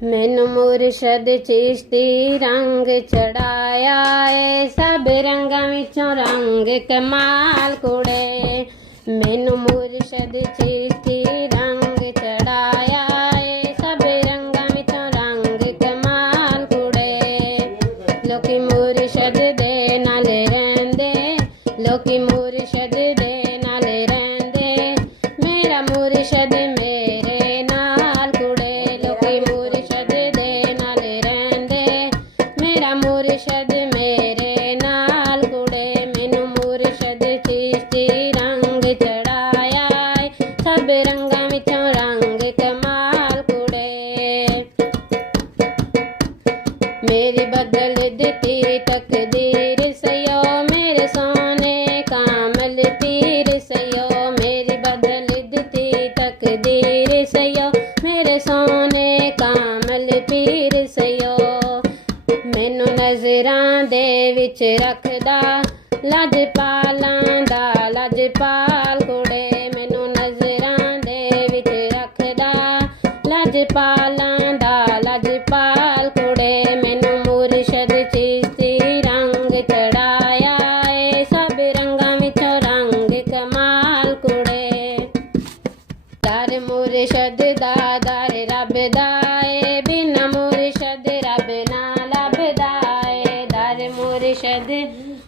मैनू मुरशद चिश्ती रंग चढ़ाया है, सब रंगां विचों रंग कमाल कुड़े। मैनू मुरशद चिश्ती रंग चढ़ाया है, सब रंगां विचों रंग कमाल कुड़े। लोकी मुरशद दे नाल रहिंदे, लोकी मुरशद दे नाल रहिंदे, मेरा मुरशद मेरे नाल कुड़े। लोकी मुरशद दे नाल रहिंदे, मेरा मुरशद मेरे नाल कुड़े। मैनू मुरशद चिश्ती रंग चढ़ाया है, सब रंगां विचों रंग कमाल कुड़े। मेरी बदल दिती तकदीर सयो, मेरे सोने कामल पीर सयो। मेरी बदल दिती तकदीर सयो, मेरे सोने कामल पीर सयो। मैनू नजरां दे विच रखदा, लजपालां दा लजपाल कुड़े। मैनू नजरां दे विच रखदा, लजपालां दा लजपाल कुड़े। मैनू मुरशद चिश्ती रंग चढ़ाया है, सब रंगां विचों रंग कमाल कुड़े। दर मुरशद दा दर रब दा है, बिना मुरशद रब ना लभदा है। दर मुरशद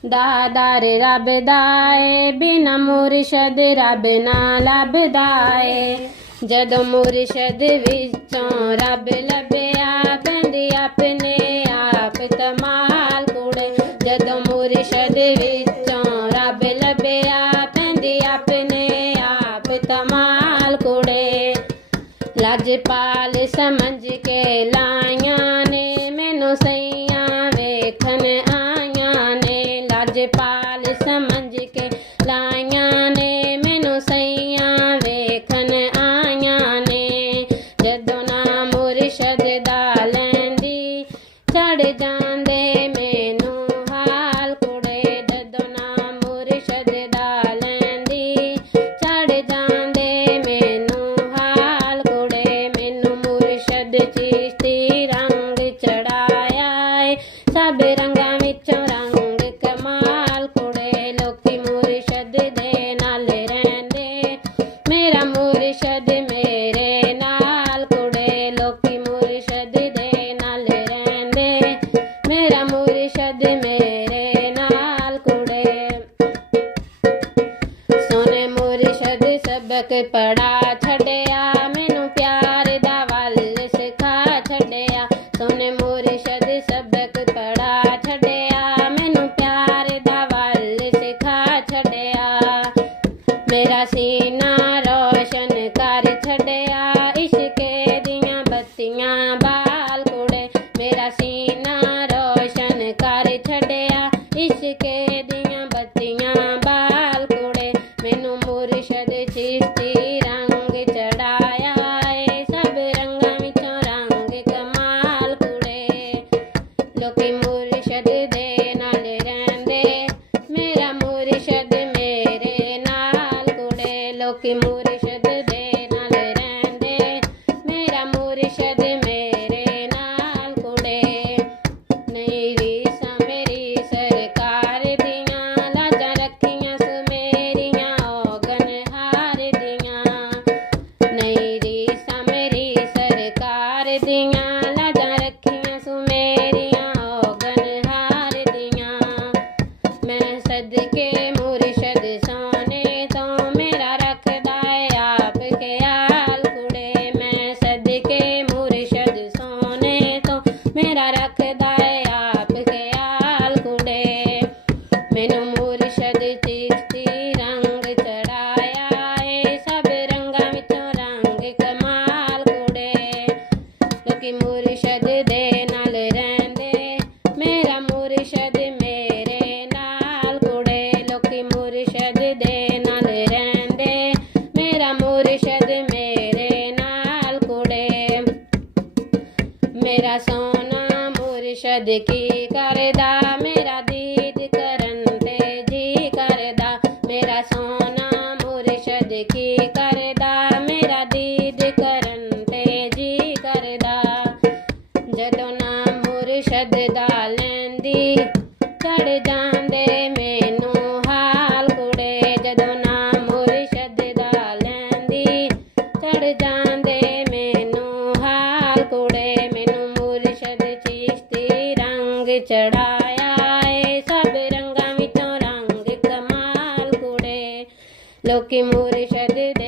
दा दर रब दा है, बिना मुरशद रब ना लभदा है। जदों मुरशद विचों रब लभया, पैंदी अपने आप कमाल कुड़े। जदों मुरशद विचों रब लभया, पैंदी अपने आप कमाल कुड़े। लजपाल समझ के लाइयां ने, मैनू सईयां वेखन आइयां ने। लजपाल समझ के लाइयां ने, मैनू सईयां वेखन आइयां ने। जदों ना मुरशद दा लैंदी, चढ़ जांदे मैनू हाल कुड़े। जदों ना मुरशद दा लैंदी, चढ़ जांदे मैनू हाल कुड़े। मैनू मुरशद चिश्ती रंग चढ़ाया है, सब रंगां विचों रंग कमाल कुड़े। लोकी मुरशद दे नाल रहिंदे, मेरा मुरशद मेरे नाल कुड़े। लोकी मुरशद दे नाल रहिंदे, मेरा मुरशद मेरे नाल कुड़े। सोने मुरशद सबक पढ़ा छड़िया, मैनू प्यार दा वल सिखा छड़िया। सोने मुरशद सबक पढ़ा छड़िया, मैनू प्यार दा वल सिखा छड़िया। मेरा सीना रोशन कर छड़िया, इश्के दियां बत्तियां बाल कुड़े। मेरा सीना रोशन कर छड़िया, इश्के दियां बत्तियां बाल कुड़े। मैनू मुरशद चिश्ती रंग चढ़ाया है, सब रंगां विचों रंग कमाल कुड़े। लोकी मुरशद दे नाल रहिंदे, मेरा मुरशद मेरे नाल कुड़े। लोकी मुरशद दे नाल रहिंदे, मेरा मुरशद मेरे नाल कुड़े। नहीं रीसां मेरी सरकार दियां, लाजां रखियां सु मेरियां औगन हार दियां। नहीं रीसां मेरी सरकार दियां, लाजां रखियां सु मेरियां औगन हार दियां। मैं सदके मुरशद सोने तो, मेरा रखदा है आप ख्याल कुड़े। मैं सदके मुरशद सोने तो, मेरा रखदा है आप ख्याल कुड़े। मैनू मुरशद चिश्ती रंग चढ़ाया है, सब रंगां विचों रंग कमाल कुड़े। लोकी मुरशद दे नाल रहिंदे, मेरा मुरशद मेरे नाल कुड़े। लोकी मुरशद दे नाल रहिंदे, मेरा मुरशद मेरे नाल कुड़े। मेरा सोना मुरशद की करदा, मेरा दीद करन ते जी करदा। मेरा सोना मुरशद की करदा, मेरा दीद करन ते जी करदा। ਮੁਰਸ਼ਦ ਦਾ ਲੈਂਦੀ ਚੜ ਜਾਂਦੇ ਮੈਨੂੰ ਹਾਲ ਕੁੜੇ ਜਦੋਂ ਨਾਮ ਮੁਰਸ਼ਦ ਦਾ ਲੈਂਦੀ ਚੜ ਜਾਂਦੇ ਮੈਨੂੰ ਹਾਲ ਕੁੜੇ ਮੈਨੂੰ ਮੁਰਸ਼ਦ ਚਿਸ਼ਤੀ ਰੰਗ ਚੜਾਇਆ ਏ ਸਭ ਰੰਗਾਂ ਵਿੱਚੋਂ ਰੰਗ ਕਮਾਲ ਕੁੜੇ ਲੋਕੀ ਮੁਰਸ਼ਦ ਦੇ